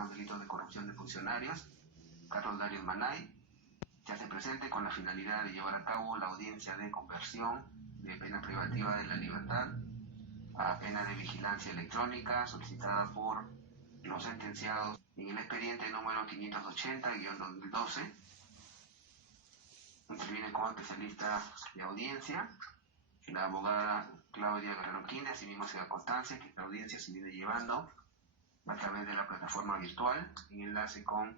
imputado en delitos de corrupción de funcionarios, Carlos Darius Manay, se hace presente con la finalidad de llevar a cabo la audiencia de conversión de pena privativa de la libertad a pena de vigilancia electrónica solicitada por los sentenciados en el expediente número 580-2012. Interviene como especialista de audiencia la abogada Claudia Guerrero Quinde, asimismo se da constancia que esta audiencia se viene llevando a través de la plataforma virtual en enlace con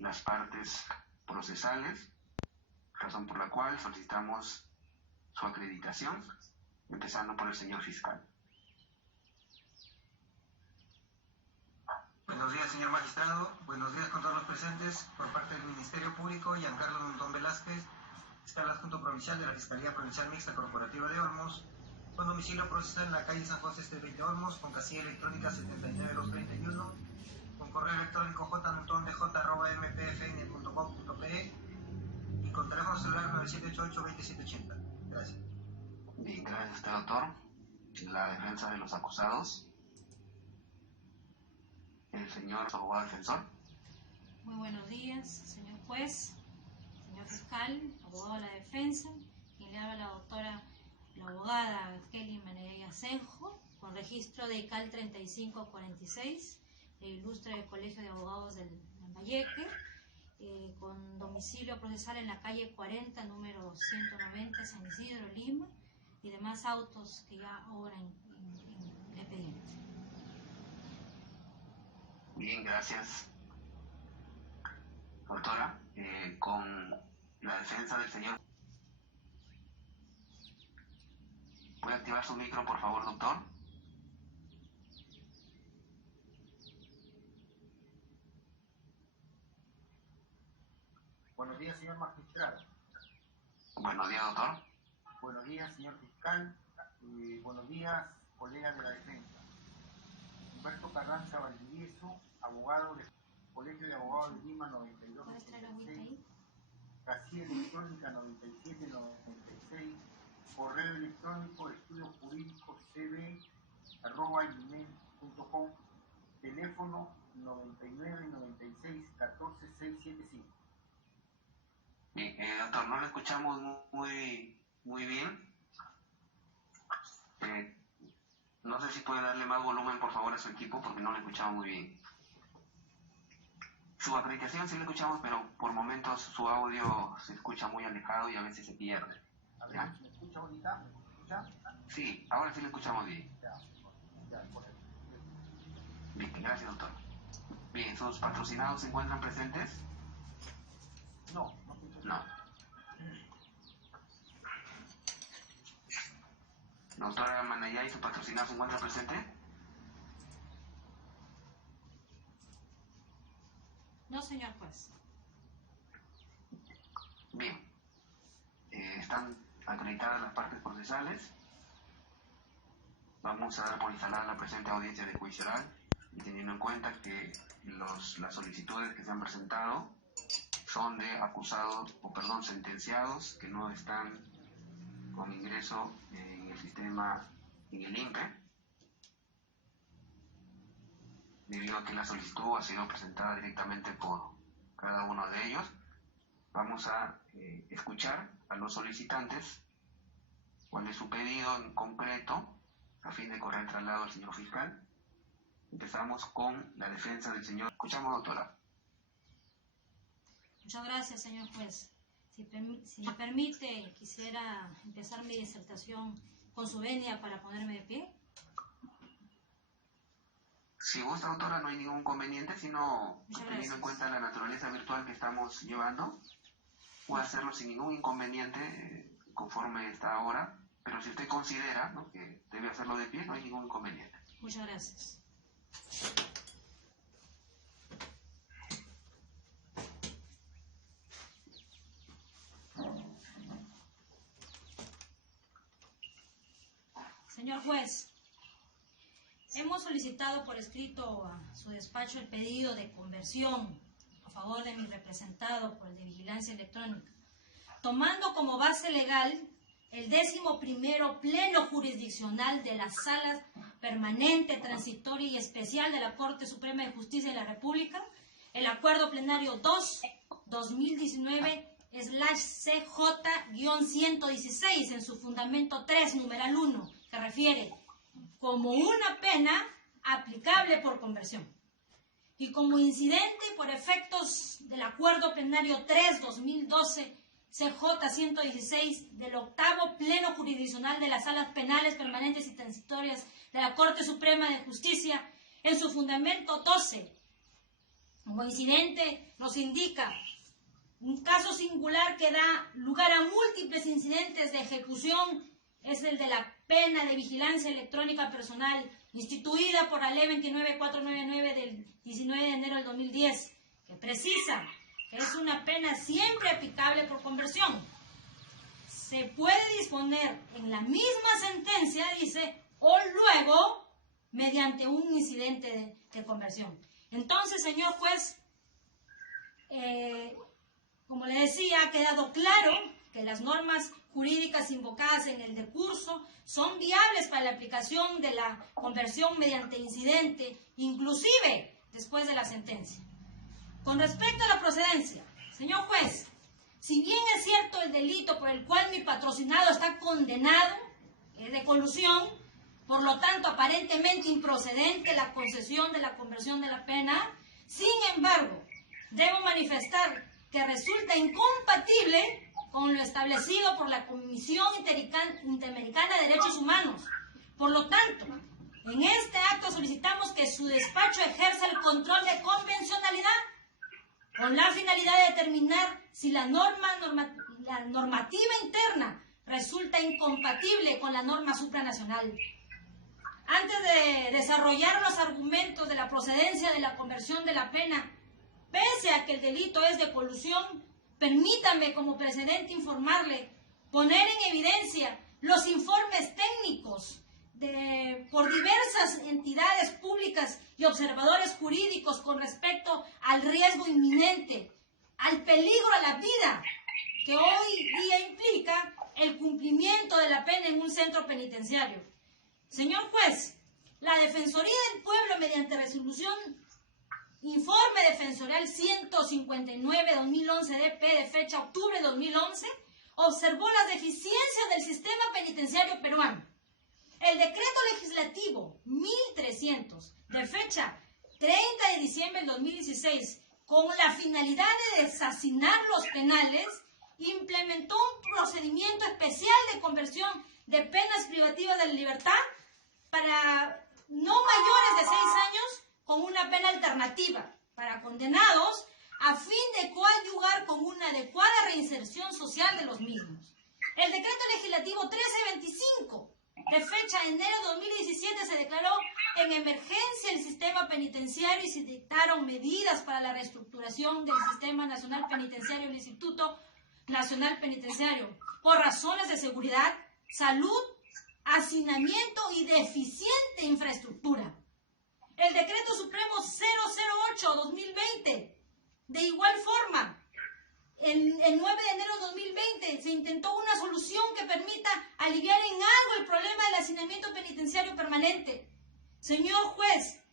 las partes procesales, razón por la cual solicitamos su acreditación, empezando por el señor fiscal. Buenos días, señor magistrado. Buenos días con todos los presentes. Por parte del Ministerio Público, Giancarlo Montón Velázquez, fiscal adjunto provincial de la Fiscalía Provincial Mixta Corporativa de Olmos, con domicilio procesal en la calle San José Este 20 Olmos, con casilla electrónica 79231, con correo electrónico jmontondej@mpfn.com.pe y con teléfono celular 9788-2780. Gracias. Bien, gracias a usted, doctor. La defensa de los acusados. El señor abogado defensor. Muy buenos días, señor juez, señor fiscal, abogado de la defensa, quien le habla la doctora, la abogada Kelly Maney Asenjo, con registro de CAL 3546, el ilustre Colegio de Abogados del Lambayeque, con domicilio procesal en la calle 40, número 190, San Isidro, Lima, y demás autos que ya obran en el expediente. Bien, gracias, doctora. Con la defensa del señor. ¿Puede activar su micro, por favor, doctor? Buenos días, señor magistrado. Buenos días, doctor. Buenos días, señor fiscal. Buenos días, colegas de la defensa. Humberto Carranza Valdivieso, abogado del Colegio de Abogados de Lima 9296, casilla electrónica 9796, correo electrónico estudiojurídicocb@gmail.com, teléfono 9996-14675. Bien, doctor, no le escuchamos muy bien. No sé si puede darle más volumen, por favor, a su equipo, porque no le escuchamos muy bien. Su acreditación sí le escuchamos, pero por momentos su audio se escucha muy alejado y a veces se pierde. A ver, ¿me escucha ahorita? ¿Me escucha? Sí, ahora sí le escuchamos bien. Ya, por ahí. Bien, gracias, doctor. Bien, ¿sus patrocinados se encuentran presentes? No. Doctora Manayay, ¿su patrocinado se encuentra presente? No, señor juez. Bien. Están acreditadas las partes procesales. Vamos a dar por instalada la presente audiencia de juicio oral y teniendo en cuenta que las solicitudes que se han presentado son de acusados, sentenciados que no están con ingreso en el sistema, en el INPE, debido a que la solicitud ha sido presentada directamente por cada uno de ellos. Vamos a escuchar a los solicitantes cuál es su pedido en concreto a fin de correr el traslado al señor fiscal. Empezamos con la defensa del señor. Escuchamos, doctora. Muchas gracias, señor juez. Si me permite, quisiera empezar mi disertación con su venia para ponerme de pie. Si gusta, doctora, no hay ningún inconveniente, sino teniendo en cuenta la naturaleza virtual que estamos llevando, puede hacerlo sin ningún inconveniente conforme está ahora, pero si usted considera, ¿no?, que debe hacerlo de pie, no hay ningún inconveniente. Muchas gracias. Señor juez, hemos solicitado por escrito a su despacho el pedido de conversión a favor de mi representado por el de vigilancia electrónica, tomando como base legal el 11º pleno jurisdiccional de la Sala permanente, transitoria y especial de la Corte Suprema de Justicia de la República, el Acuerdo Plenario 2-2019/CJ-116 en su fundamento 3, numeral 1, que refiere como una pena aplicable por conversión. Y como incidente por efectos del Acuerdo Plenario 3-2012 CJ-116 del octavo Pleno Jurisdiccional de las Salas Penales Permanentes y Transitorias de la Corte Suprema de Justicia, en su fundamento 12. Como incidente nos indica un caso singular que da lugar a múltiples incidentes de ejecución, es el de la pena de vigilancia electrónica personal instituida por la Ley 29499 del 19 de enero del 2010, que precisa que es una pena siempre aplicable por conversión. Se puede disponer en la misma sentencia, dice, o luego mediante un incidente de conversión. Entonces, señor juez, como le decía, ha quedado claro que las normas jurídicas invocadas en el decurso son viables para la aplicación de la conversión mediante incidente, inclusive después de la sentencia. Con respecto a la procedencia, señor juez, si bien es cierto el delito por el cual mi patrocinado está condenado es de colusión, por lo tanto aparentemente improcedente la concesión de la conversión de la pena, sin embargo, debo manifestar que resulta incompatible con lo establecido por la Comisión Interamericana de Derechos Humanos. Por lo tanto, en este acto solicitamos que su despacho ejerza el control de convencionalidad con la finalidad de determinar si la normativa interna resulta incompatible con la norma supranacional. Antes de desarrollar los argumentos de la procedencia de la conversión de la pena, pese a que el delito es de colusión, permítame como precedente informarle, poner en evidencia los informes técnicos por diversas entidades públicas y observadores jurídicos con respecto al riesgo inminente, al peligro a la vida que hoy día implica el cumplimiento de la pena en un centro penitenciario. Señor juez, la Defensoría del Pueblo, mediante resolución Informe Defensorial 159-2011-DP de fecha octubre de 2011, observó las deficiencias del sistema penitenciario peruano. El decreto legislativo 1300 de fecha 30 de diciembre del 2016, con la finalidad de desasinar los penales, implementó un procedimiento especial de conversión de penas privativas de la libertad para no mayores de 6 años con una pena alternativa para condenados a fin de coadyuvar con una adecuada reinserción social de los mismos. El decreto legislativo 1325 de fecha enero de 2017 se declaró en emergencia el sistema penitenciario y se dictaron medidas para la reestructuración del Sistema Nacional Penitenciario del Instituto Nacional Penitenciario por razones de seguridad, salud, hacinamiento y deficiente infraestructura. El Decreto Supremo 008-2020, de igual forma, el 9 de enero de 2020 se intentó una solución que permita aliviar en algo el problema del hacinamiento penitenciario permanente. Señor juez,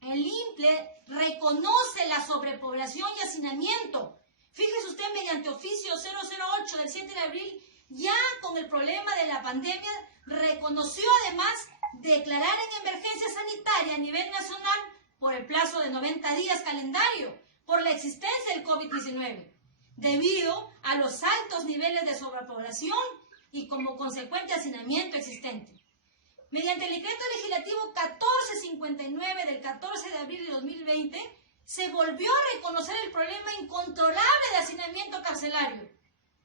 el INPLE reconoce la sobrepoblación y hacinamiento. Fíjese usted, mediante oficio 008 del 7 de abril, ya con el problema de la pandemia, reconoció además declarar en emergencia sanitaria a nivel nacional por el plazo de 90 días calendario por la existencia del COVID-19, debido a los altos niveles de sobrepoblación y como consecuente hacinamiento existente. Mediante el decreto legislativo 1459 del 14 de abril de 2020, se volvió a reconocer el problema incontrolable de hacinamiento carcelario.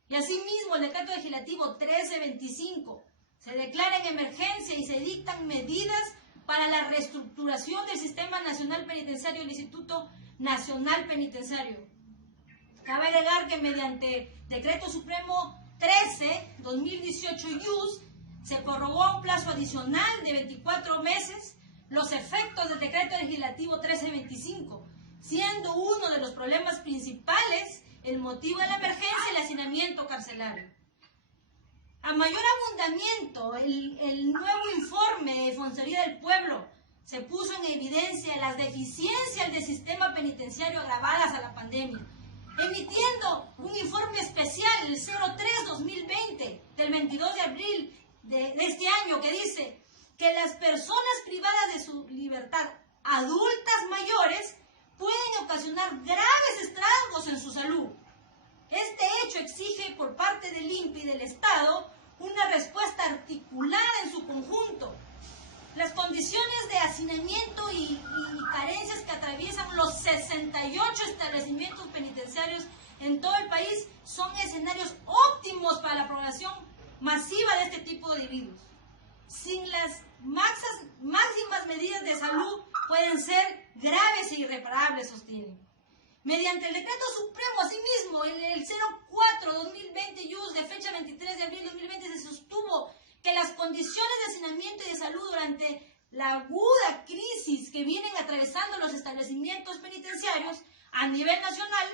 Y asimismo, el decreto legislativo 1325 se declara en emergencia y se dictan medidas para la reestructuración del Sistema Nacional Penitenciario del Instituto Nacional Penitenciario. Cabe agregar que mediante Decreto Supremo 13-2018-IUS se prorrogó a un plazo adicional de 24 meses los efectos del Decreto Legislativo 1325, siendo uno de los problemas principales el motivo de la emergencia el hacinamiento carcelario. A mayor abundamiento, el nuevo informe de Defensoría del Pueblo se puso en evidencia las deficiencias del sistema penitenciario agravadas a la pandemia, emitiendo un informe especial, el 03-2020, del 22 de abril de este año, que dice que las personas privadas de su libertad, adultas mayores, pueden ocasionar graves estragos en su salud. Este hecho exige por parte del INPE y del Estado una respuesta articulada en su conjunto. Las condiciones de hacinamiento y carencias que atraviesan los 68 establecimientos penitenciarios en todo el país son escenarios óptimos para la población masiva de este tipo de individuos. Sin las máximas medidas de salud pueden ser graves e irreparables, sostienen. Mediante el decreto supremo, asimismo, el 04-2020 IUS de fecha 23 de abril de 2020, se sostuvo que las condiciones de hacinamiento y de salud durante la aguda crisis que vienen atravesando los establecimientos penitenciarios a nivel nacional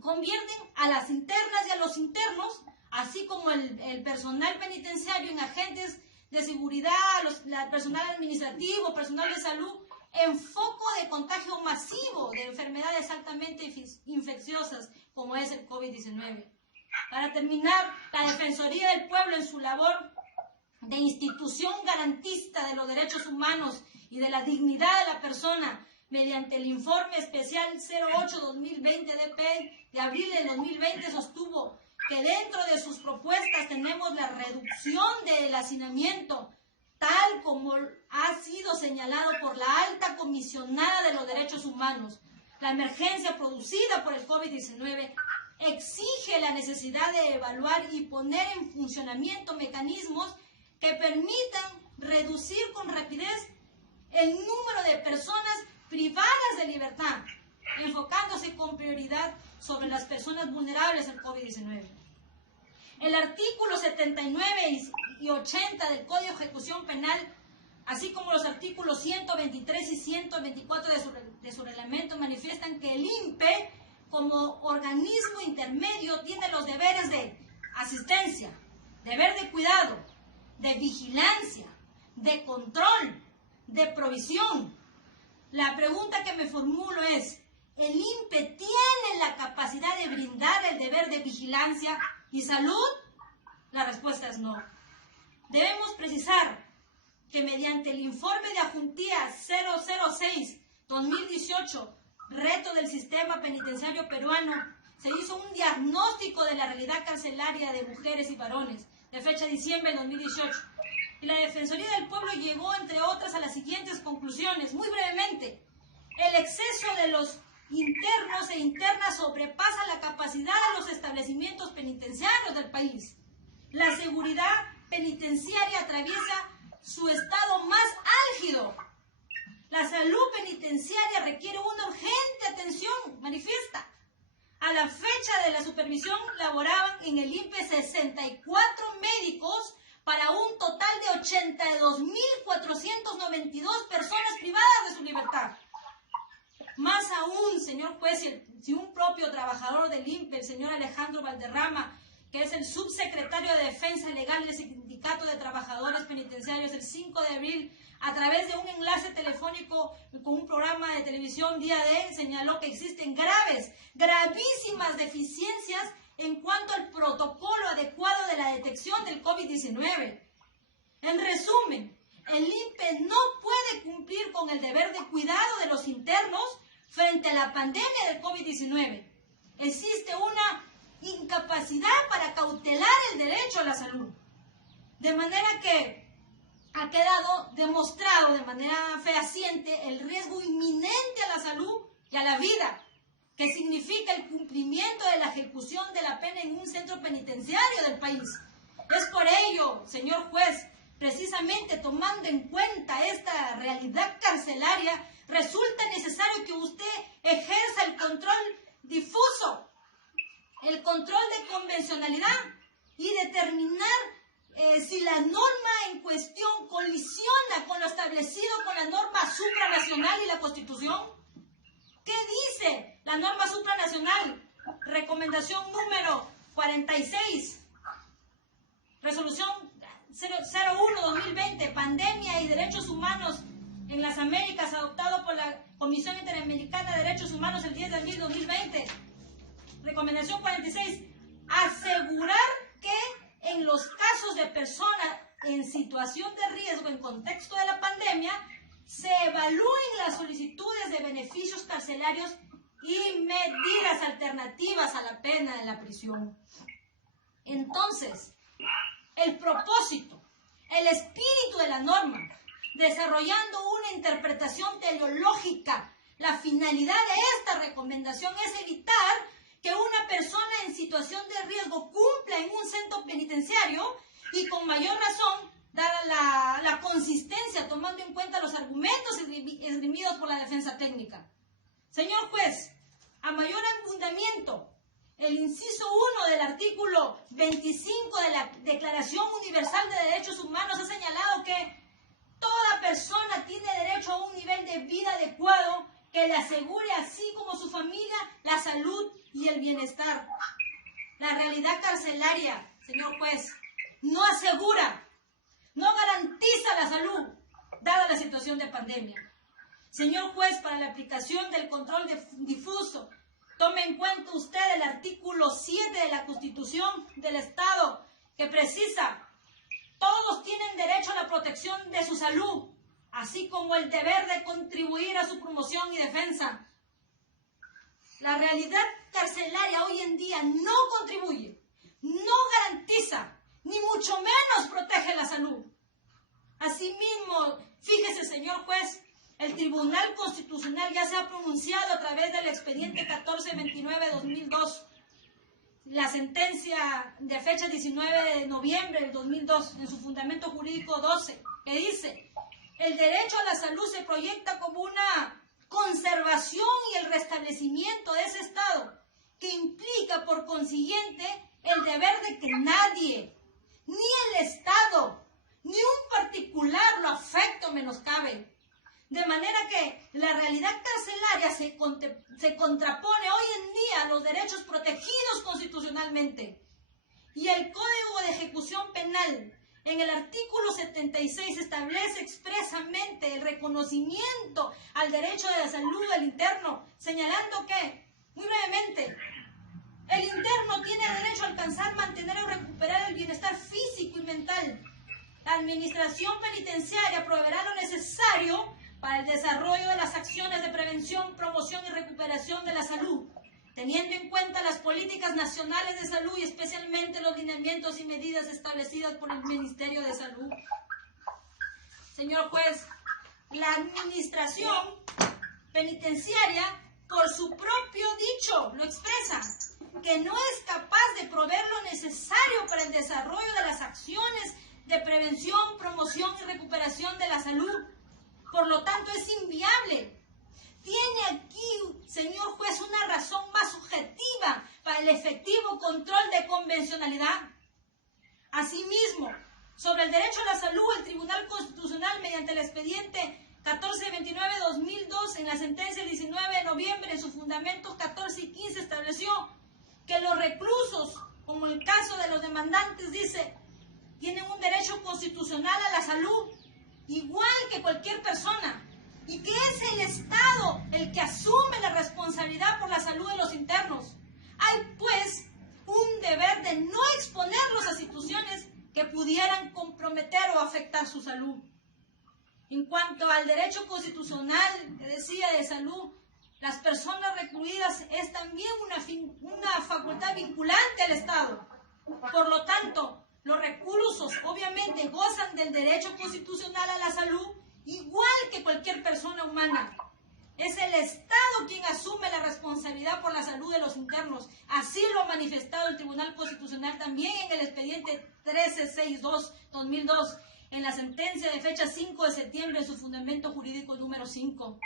convierten a las internas y a los internos, así como el personal penitenciario, en agentes de seguridad, el personal administrativo, personal de salud, en foco de contagio masivo de enfermedades altamente infecciosas como es el COVID-19. Para terminar, la Defensoría del Pueblo, en su labor de institución garantista de los derechos humanos y de la dignidad de la persona, mediante el informe especial 08-2020 de abril de 2020, sostuvo que dentro de sus propuestas tenemos la reducción del hacinamiento, tal como ha sido señalado por la alta comisionada de los derechos humanos. La emergencia producida por el COVID-19 exige la necesidad de evaluar y poner en funcionamiento mecanismos que permitan reducir con rapidez el número de personas privadas de libertad, enfocándose con prioridad sobre las personas vulnerables al COVID-19. El artículo 79 y 80 del Código de Ejecución Penal, así como los artículos 123 y 124 de su reglamento, manifiestan que el INPE, como organismo intermedio, tiene los deberes de asistencia, deber de cuidado, de vigilancia, de control, de provisión. La pregunta que me formulo es, ¿el INPE tiene la capacidad de brindar el deber de vigilancia y salud? La respuesta es no. Debemos precisar que mediante el informe de Ajuntía 006-2018, reto del sistema penitenciario peruano, se hizo un diagnóstico de la realidad carcelaria de mujeres y varones, de fecha diciembre de 2018. Y la Defensoría del Pueblo llegó, entre otras, a las siguientes conclusiones. Muy brevemente, el exceso de los internos e internas sobrepasa la capacidad de los establecimientos penitenciarios del país. La seguridad penitenciaria atraviesa su estado más álgido. La salud penitenciaria requiere una urgente atención, manifiesta. A la fecha de la supervisión laboraban en el INPE 64 médicos para un total de 82.492 personas privadas de su libertad. Más aún, señor juez, si un propio trabajador del INPE, el señor Alejandro Valderrama, que es el subsecretario de Defensa Legal del Sindicato de Trabajadores Penitenciarios, el 5 de abril, a través de un enlace telefónico con un programa de televisión Día D, señaló que existen gravísimas deficiencias en cuanto al protocolo adecuado de la detección del COVID-19. En resumen, el INPE no puede cumplir con el deber de cuidado de los internos frente a la pandemia del COVID-19. Existe una incapacidad para cautelar el derecho a la salud. De manera que ha quedado demostrado de manera fehaciente el riesgo inminente a la salud y a la vida, que significa el cumplimiento de la ejecución de la pena en un centro penitenciario del país. Es por ello, señor juez, precisamente tomando en cuenta esta realidad carcelaria, resulta necesario que usted ejerza el control difuso, el control de convencionalidad y determinar si la norma en cuestión colisiona con lo establecido con la norma supranacional y la Constitución. ¿Qué dice la norma supranacional? Recomendación número 46. Resolución 01-2020, Pandemia y Derechos Humanos en las Américas, adoptado por la Comisión Interamericana de Derechos Humanos el 10 de abril de 2020. Recomendación 46, asegurar que en los casos de personas en situación de riesgo en contexto de la pandemia, se evalúen las solicitudes de beneficios carcelarios y medidas alternativas a la pena de la prisión. Entonces, el propósito, el espíritu de la norma, desarrollando una interpretación teleológica, la finalidad de esta recomendación es evitar que una persona en situación de riesgo cumpla en un centro penitenciario y con mayor razón, dada la consistencia, tomando en cuenta los argumentos esgrimidos por la defensa técnica. Señor juez, a mayor abundamiento, el inciso 1 del artículo 25 de la Declaración Universal de Derechos Humanos ha señalado que toda persona tiene derecho a un nivel de vida adecuado que le asegure, así como su familia, la salud y el bienestar. La realidad carcelaria, señor juez, no asegura, no garantiza la salud, dada la situación de pandemia. Señor juez, para la aplicación del control difuso, tome en cuenta usted el artículo 7 de la Constitución del Estado, que precisa: todos tienen derecho a la protección de su salud, así como el deber de contribuir a su promoción y defensa. La realidad carcelaria hoy en día no contribuye, no garantiza, ni mucho menos protege la salud. Asimismo, fíjese, señor juez, el Tribunal Constitucional ya se ha pronunciado a través del expediente 1429-2002, la sentencia de fecha 19 de noviembre del 2002, en su fundamento jurídico 12, que dice: el derecho a la salud se proyecta como una conservación y el restablecimiento de ese estado, que implica por consiguiente el deber de que nadie, ni el Estado, ni un particular lo afecte o menoscabe. De manera que la realidad carcelaria se contrapone hoy en día a los derechos protegidos constitucionalmente. Y el Código de Ejecución Penal, en el artículo 76, establece expresamente el reconocimiento al derecho de la salud del interno, señalando que, muy brevemente, el interno tiene derecho a alcanzar, mantener o recuperar el bienestar físico y mental. La administración penitenciaria proveerá lo necesario para el desarrollo de las acciones de prevención, promoción y recuperación de la salud, teniendo en cuenta las políticas nacionales de salud y especialmente los lineamientos y medidas establecidas por el Ministerio de Salud. Señor juez, la administración penitenciaria, por su propio dicho, lo expresa, que no es capaz de proveer lo necesario para el desarrollo de las acciones de prevención, promoción y recuperación de la salud. Por lo tanto, es inviable. Tiene aquí, señor juez, una razón más subjetiva para el efectivo control de convencionalidad. Asimismo, sobre el derecho a la salud, el Tribunal Constitucional, mediante el expediente 1429-2002, en la sentencia 19 de noviembre, en sus fundamentos 14 y 15, estableció que los reclusos, como el caso de los demandantes, dice, tienen un derecho constitucional a la salud, igual que cualquier persona, y que es el Estado el que asume la responsabilidad por la salud de los internos. Hay, pues, un deber de no exponerlos a situaciones que pudieran comprometer o afectar su salud. En cuanto al derecho constitucional que decía de salud, las personas recluidas es también una facultad vinculante al Estado. Por lo tanto, los reclusos obviamente gozan del derecho constitucional a la salud igual que cualquier persona humana. Es el Estado quien asume la responsabilidad por la salud de los internos. Así lo ha manifestado el Tribunal Constitucional también en el expediente 1362-2002, en la sentencia de fecha 5 de septiembre en su fundamento jurídico número 5.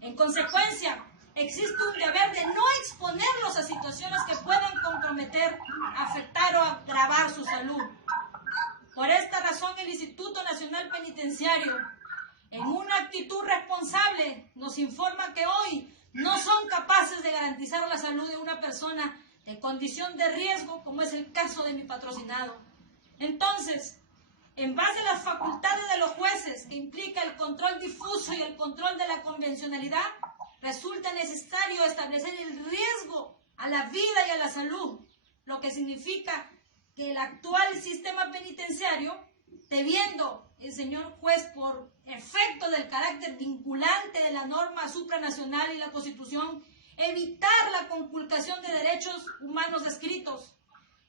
En consecuencia, existe un deber de no exponerlos a situaciones que puedan comprometer, afectar o agravar su salud. Por esta razón, el Instituto Nacional Penitenciario, en una actitud responsable, nos informa que hoy no son capaces de garantizar la salud de una persona de condición de riesgo, como es el caso de mi patrocinado. Entonces, en base a las facultades de los jueces, que implica el control difuso y el control de la convencionalidad, resulta necesario establecer el riesgo a la vida y a la salud, lo que significa que el actual sistema penitenciario, debiendo el señor juez, por efecto del carácter vinculante de la norma supranacional y la Constitución, evitar la conculcación de derechos humanos descritos,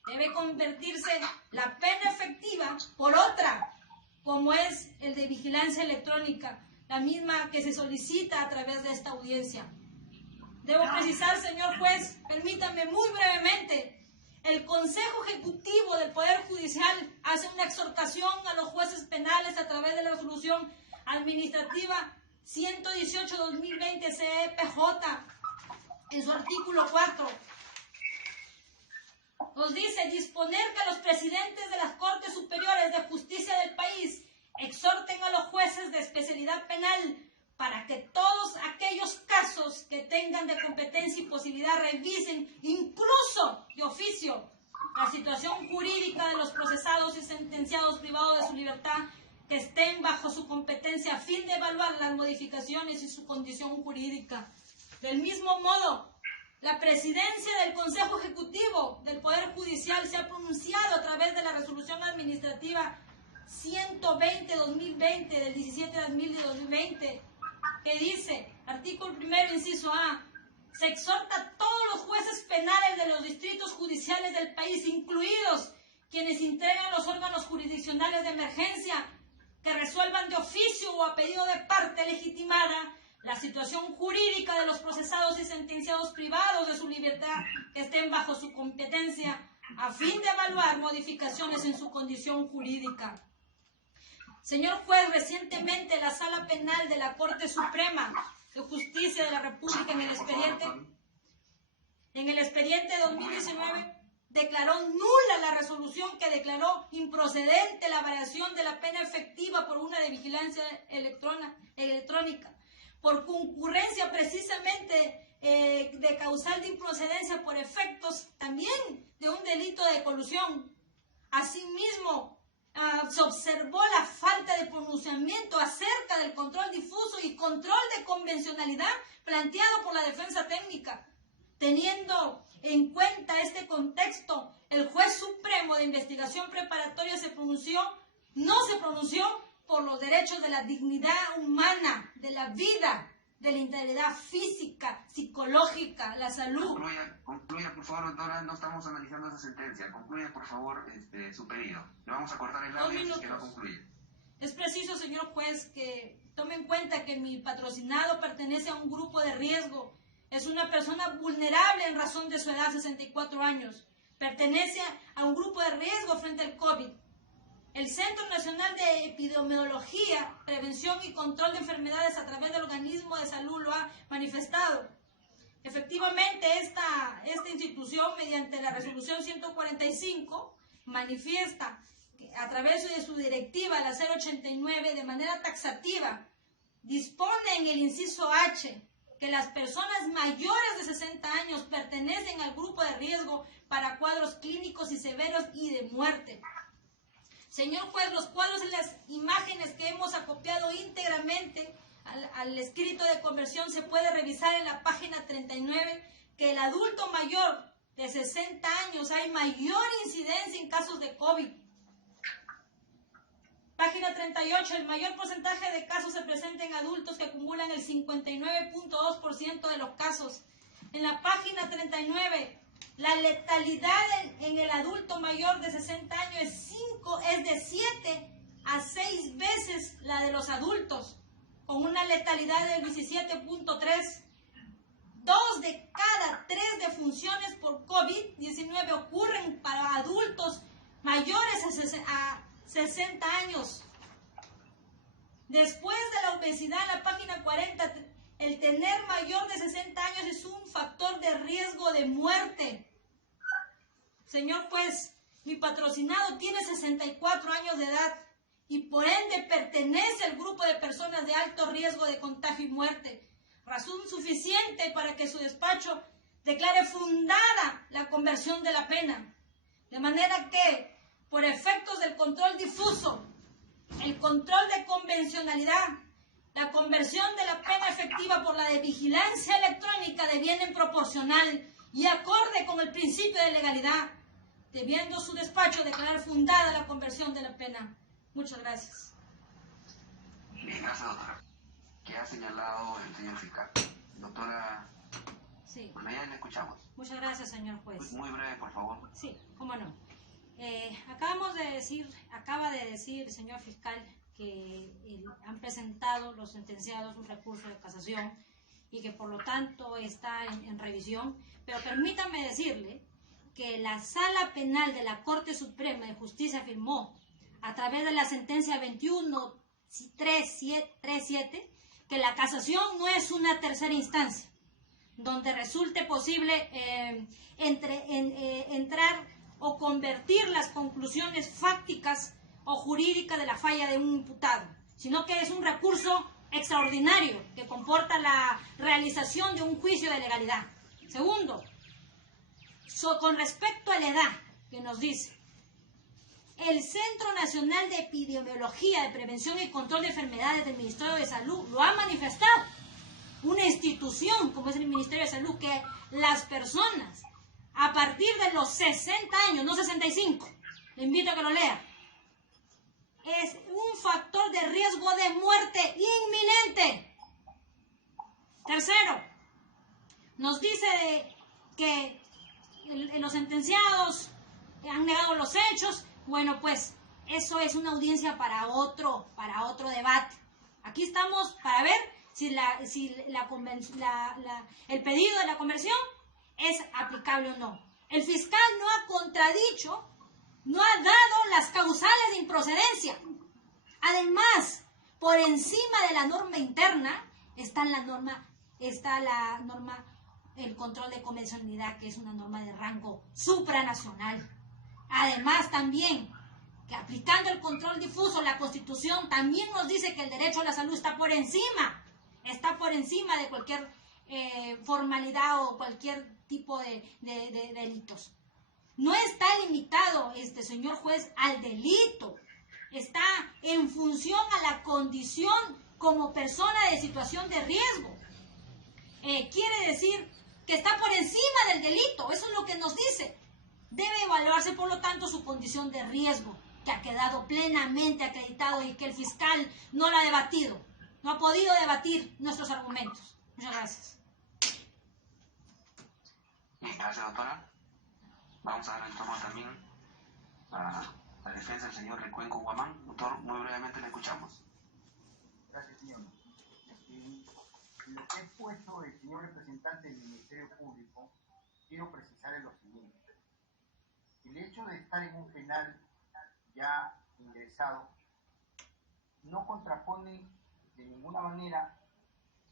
debe convertirse la pena efectiva por otra, como es el de vigilancia electrónica, la misma que se solicita a través de esta audiencia. Debo precisar, señor juez, permítame muy brevemente, el Consejo Ejecutivo del Poder Judicial hace una exhortación a los jueces penales a través de la resolución administrativa 118-2020 CEPJ, en su artículo 4. Nos dice disponer que los presidentes de las Cortes Superiores de Justicia del país exhorten a los jueces de especialidad penal para que todos aquellos casos que tengan de competencia y posibilidad revisen, incluso de oficio, la situación jurídica de los procesados y sentenciados privados de su libertad que estén bajo su competencia a fin de evaluar las modificaciones y su condición jurídica. Del mismo modo, la presidencia del Consejo Ejecutivo del Poder Judicial se ha pronunciado a través de la resolución administrativa 120-2020 del 17 de abril de 2020, que dice, artículo 1, inciso A, se exhorta a todos los jueces penales de los distritos judiciales del país, incluidos quienes integran los órganos jurisdiccionales de emergencia, que resuelvan de oficio o a pedido de parte legitimada la situación jurídica de los procesados y sentenciados privados de su libertad que estén bajo su competencia, a fin de evaluar modificaciones en su condición jurídica. Señor juez, recientemente la Sala Penal de la Corte Suprema de Justicia de la República en el expediente 2019 declaró nula la resolución que declaró improcedente la variación de la pena efectiva por una de vigilancia electrónica, por concurrencia precisamente de causal de improcedencia por efectos también de un delito de colusión. Asimismo, se observó la falta de pronunciamiento acerca del control difuso y control de convencionalidad planteado por la defensa técnica. Teniendo en cuenta este contexto, el juez supremo de investigación preparatoria no se pronunció por los derechos de la dignidad humana, de la vida, de la integridad física, psicológica, la salud. Concluya, por favor, doctora, no estamos analizando esa sentencia. Concluya, por favor, su pedido. Le vamos a cortar el audio si es que no concluye. Es preciso, señor juez, que tome en cuenta que mi patrocinado pertenece a un grupo de riesgo. Es una persona vulnerable en razón de su edad, 64 años. Pertenece a un grupo de riesgo frente al COVID. El Centro Nacional de Epidemiología, Prevención y Control de Enfermedades a través del Organismo de Salud lo ha manifestado. Efectivamente, esta institución, mediante la resolución 145, manifiesta que a través de su directiva, la 089, de manera taxativa, dispone en el inciso H que las personas mayores de 60 años pertenecen al grupo de riesgo para cuadros clínicos y severos y de muerte. Señor juez, los cuadros y las imágenes que hemos acopiado íntegramente al escrito de conversión se puede revisar en la página 39, que el adulto mayor de 60 años hay mayor incidencia en casos de COVID. Página 38, el mayor porcentaje de casos se presenta en adultos que acumulan el 59.2% de los casos. En la página 39, la letalidad en el adulto mayor de 60 años es de 7 a 6 veces la de los adultos, con una letalidad del 17.3. 2 de cada 3 defunciones por COVID-19 ocurren para adultos mayores a 60 años. Después de la obesidad, en la página 40, el tener mayor de 60 años es un factor de riesgo de muerte. Señor juez, mi patrocinado tiene 64 años de edad y por ende pertenece al grupo de personas de alto riesgo de contagio y muerte. Razón suficiente para que su despacho declare fundada la conversión de la pena. De manera que por efectos del control difuso, el control de convencionalidad, la conversión de la pena efectiva por la de vigilancia electrónica deviene proporcional y acorde con el principio de legalidad, debiendo su despacho declarar fundada la conversión de la pena. Muchas gracias. Bien, gracias, doctora. ¿Qué ha señalado el señor fiscal? Doctora, Sí. Bueno, ya le escuchamos. Muchas gracias, señor juez. Pues muy breve, por favor. Sí, cómo no. Acaba de decir el señor fiscal que han presentado los sentenciados un recurso de casación y que por lo tanto está en revisión, pero permítame decirle que la Sala Penal de la Corte Suprema de Justicia afirmó a través de la sentencia 21-37 que la casación no es una tercera instancia donde resulte posible entrar o convertir las conclusiones fácticas o jurídicas de la falla de un imputado, sino que es un recurso extraordinario que comporta la realización de un juicio de legalidad. Segundo, con respecto a la edad, que nos dice, el Centro Nacional de Epidemiología, de Prevención y Control de Enfermedades del Ministerio de Salud lo ha manifestado. Una institución como es el Ministerio de Salud, que las personas a partir de los 60 años, no 65, le invito a que lo lea, es un factor de riesgo de muerte inminente. Tercero, nos dice que los sentenciados han negado los hechos. Bueno, pues eso es una audiencia para otro debate. Aquí estamos para ver si el pedido de la conversión es aplicable o no. El fiscal no ha contradicho, no ha dado las causales de improcedencia. Además, por encima de la norma interna está la norma, el control de convencionalidad, que es una norma de rango supranacional. Además, también, que aplicando el control difuso, la Constitución también nos dice que el derecho a la salud está por encima de cualquier formalidad o cualquier tipo de delitos. No está limitado, señor juez, al delito. Está en función a la condición como persona de situación de riesgo. Quiere decir que está por encima del delito. Eso es lo que nos dice. Debe evaluarse, por lo tanto, su condición de riesgo, que ha quedado plenamente acreditado y que el fiscal no lo ha debatido. No ha podido debatir nuestros argumentos. Muchas gracias. Bien, gracias, doctora. Vamos a dar el turno también a la defensa del señor Recuenco Guamán. Doctor, muy brevemente le escuchamos. Gracias, señor. Lo que ha expuesto el señor representante del Ministerio Público, quiero precisar en lo siguiente. El hecho de estar en un penal ya ingresado no contrapone de ninguna manera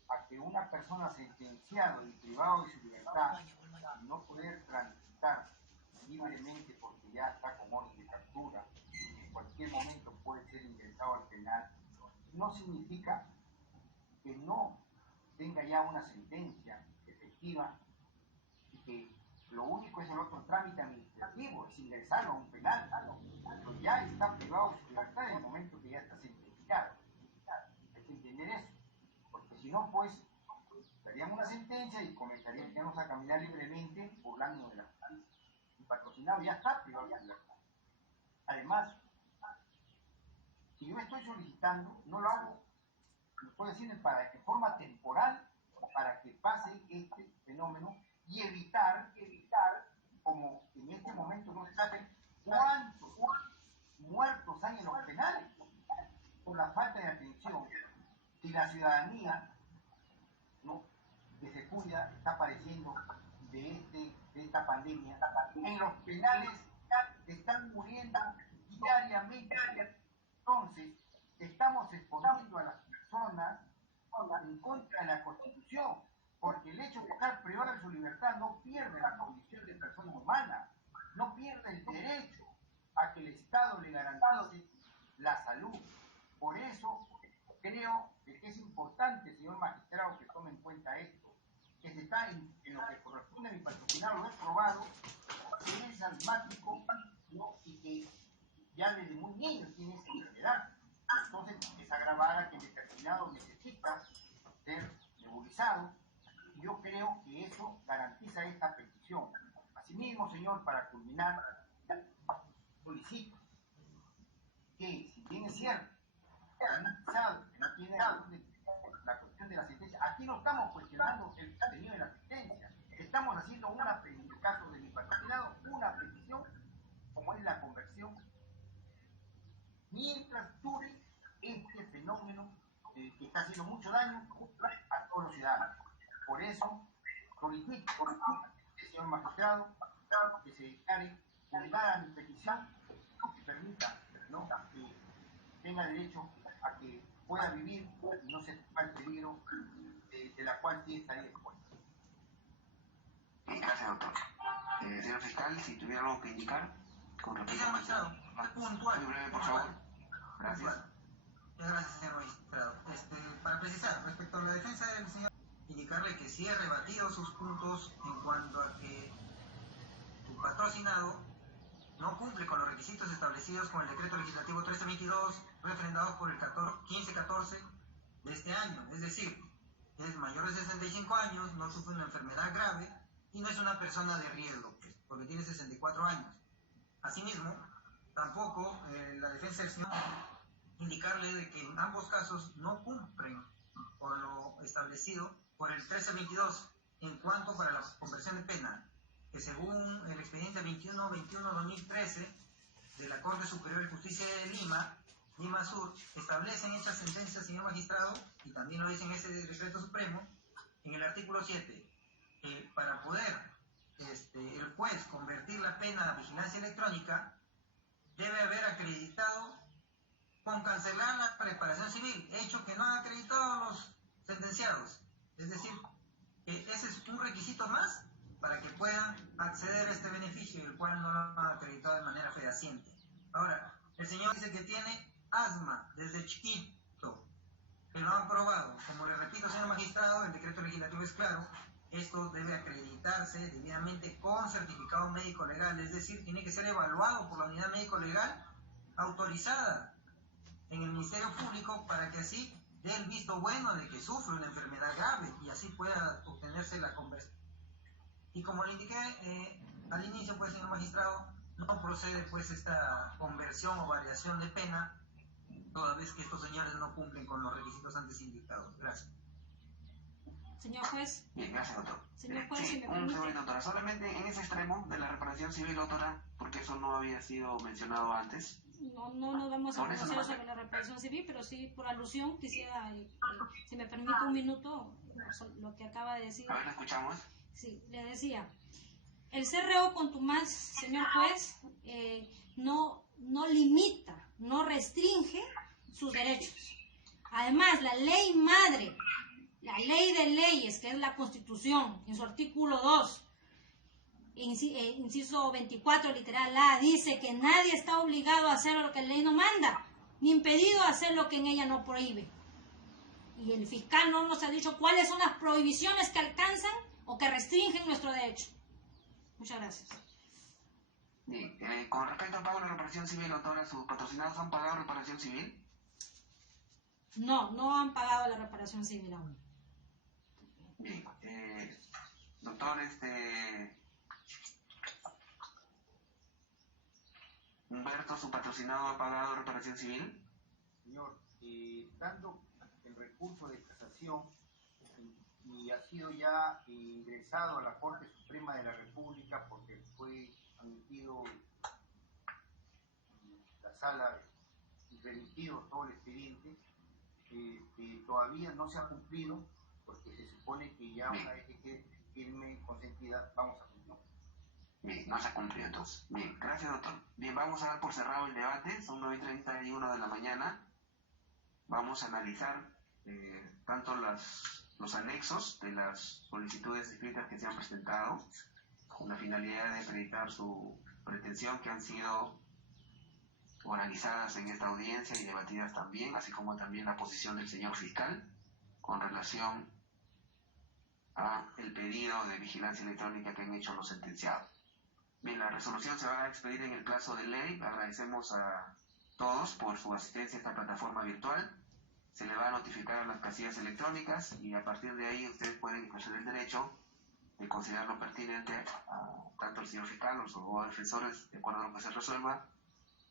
a que una persona sentenciada y privado de su libertad y no poder transitar libremente porque ya está con orden de captura, en cualquier momento puede ser ingresado al penal, no significa que no tenga ya una sentencia efectiva y que lo único es el otro trámite administrativo, es ingresarlo a un penal, pero ya está privado de su libertad en el momento que ya está sentenciado. Hay que entender eso, porque si no, pues, daríamos una sentencia y comenzaríamos que vamos a caminar libremente burlándonos de la justicia. El patrocinado ya está privado de su libertad. Además, si yo estoy solicitando, no lo hago, lo puedo decir en forma temporal, para que pase este fenómeno y evitar, como en este momento no se sabe cuántos muertos hay en los penales por la falta de atención. Si la ciudadanía, ¿no?, que se cuida está padeciendo de esta pandemia, en los penales están muriendo diariamente. Entonces, estamos exponiendo a las personas en contra de la Constitución, porque el hecho de estar privado de su libertad no pierde la condición de persona humana, no pierde el derecho a que el Estado le garantice la salud. Por eso creo que es importante, señor magistrado, que tome en cuenta esto, que se está en lo que corresponde a mi patrocinado, lo he probado, que es almático, ¿no?, y que ya desde muy niño tiene esa enfermedad. Entonces es agravada que el determinado necesita ser nebulizado. Yo creo que eso garantiza esta petición. Asimismo, señor, para culminar, solicito que, si bien es cierto, que no tiene la cuestión de la sentencia, aquí no estamos cuestionando el contenido de la sentencia, estamos haciendo en el caso de mi patrocinado, una petición como es la conversión, mientras dure este fenómeno que está haciendo mucho daño a todos los ciudadanos. Por eso, solicito señor magistrado que se declare obligada mi petición, que permita, ¿no?, que tenga derecho a que pueda vivir y no se ponga el peligro de la cual tiene esta ley después. Gracias, doctor. Señor fiscal, si tuviera algo que indicar con respecto Señor magistrado, puntual. Muy breve, por favor. Gracias. Gracias, señor magistrado. Para precisar, respecto a la defensa del señor, indicarle que sí he rebatido sus puntos en cuanto a que su patrocinado no cumple con los requisitos establecidos con el decreto legislativo 1322, refrendado por el 1514 de este año. Es decir, es mayor de 65 años, no sufre una enfermedad grave y no es una persona de riesgo, pues, porque tiene 64 años. Asimismo, tampoco la defensa del señor indicarle de que en ambos casos no cumplen con lo establecido por el 1322 en cuanto para la conversión de pena, que según el expediente 21-21-2013 de la Corte Superior de Justicia de Lima Sur, establecen estas sentencias, señor magistrado, y también lo dice en ese decreto supremo, en el artículo 7, para poder el juez convertir la pena a vigilancia electrónica, debe haber acreditado con cancelar la preparación civil, hecho que no han acreditado los sentenciados. Es decir, que ese es un requisito más para que puedan acceder a este beneficio, el cual no lo han acreditado de manera fehaciente. Ahora, el señor dice que tiene asma desde chiquito, que lo han probado. Como le repito, señor magistrado, el decreto legislativo es claro, esto debe acreditarse debidamente con certificado médico legal, es decir, tiene que ser evaluado por la unidad médico legal autorizada en el Ministerio Público para que así dé el visto bueno de que sufre una enfermedad grave y así pueda obtenerse la conversión. Y como le indiqué al inicio, pues, señor magistrado, no procede pues esta conversión o variación de pena, toda vez que estos señores no cumplen con los requisitos antes indicados. Gracias. Señor juez. Bien, gracias, doctor. Señor juez, Sí, si me un permite. segundo, doctora. Solamente en ese extremo de la reparación civil, doctora, porque eso no había sido mencionado antes. No nos vamos a Por eso pronunciar no. sobre la reparación civil, pero sí, por alusión, quisiera, si me permite un minuto, lo que acaba de decir. A ver, lo escuchamos. Sí, le decía, el CRO contumaz, señor juez, no limita, no restringe sus derechos. Además, la ley madre, la ley de leyes, que es la Constitución, en su artículo 2, inciso 24, literal A, dice que nadie está obligado a hacer lo que la ley no manda, ni impedido a hacer lo que en ella no prohíbe. Y el fiscal no nos ha dicho cuáles son las prohibiciones que alcanzan o que restringen nuestro derecho. Muchas gracias. Bien, con respecto al pago de la reparación civil, doctora, ¿sus patrocinados han pagado reparación civil? No han pagado la reparación civil aún. Bien, doctor, Humberto, ¿su patrocinado ha pagado reparación civil? Señor, dando el recurso de casación y ha sido ya ingresado a la Corte Suprema de la República porque fue admitido en la sala y remitido todo el expediente, todavía no se ha cumplido porque se supone que ya una vez que quede firme consentida vamos a cumplir. Bien, no se ha cumplido entonces. Bien, gracias, doctor. Bien, vamos a dar por cerrado el debate, son 9:31 de la mañana. Vamos a analizar tanto los anexos de las solicitudes escritas que se han presentado con la finalidad de acreditar su pretensión, que han sido oralizadas en esta audiencia y debatidas también, así como también la posición del señor fiscal con relación a el pedido de vigilancia electrónica que han hecho los sentenciados. Bien, la resolución se va a expedir en el plazo de ley. Agradecemos a todos por su asistencia a esta plataforma virtual. Se le va a notificar a las casillas electrónicas y a partir de ahí ustedes pueden ejercer el derecho de considerarlo pertinente a tanto el señor fiscal o los abogados defensores, de acuerdo a lo que se resuelva,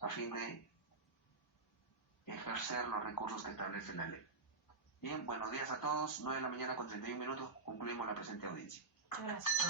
a fin de ejercer los recursos que establece la ley. Bien, buenos días a todos. 9 de la mañana con 31 minutos. Concluimos la presente audiencia. Gracias.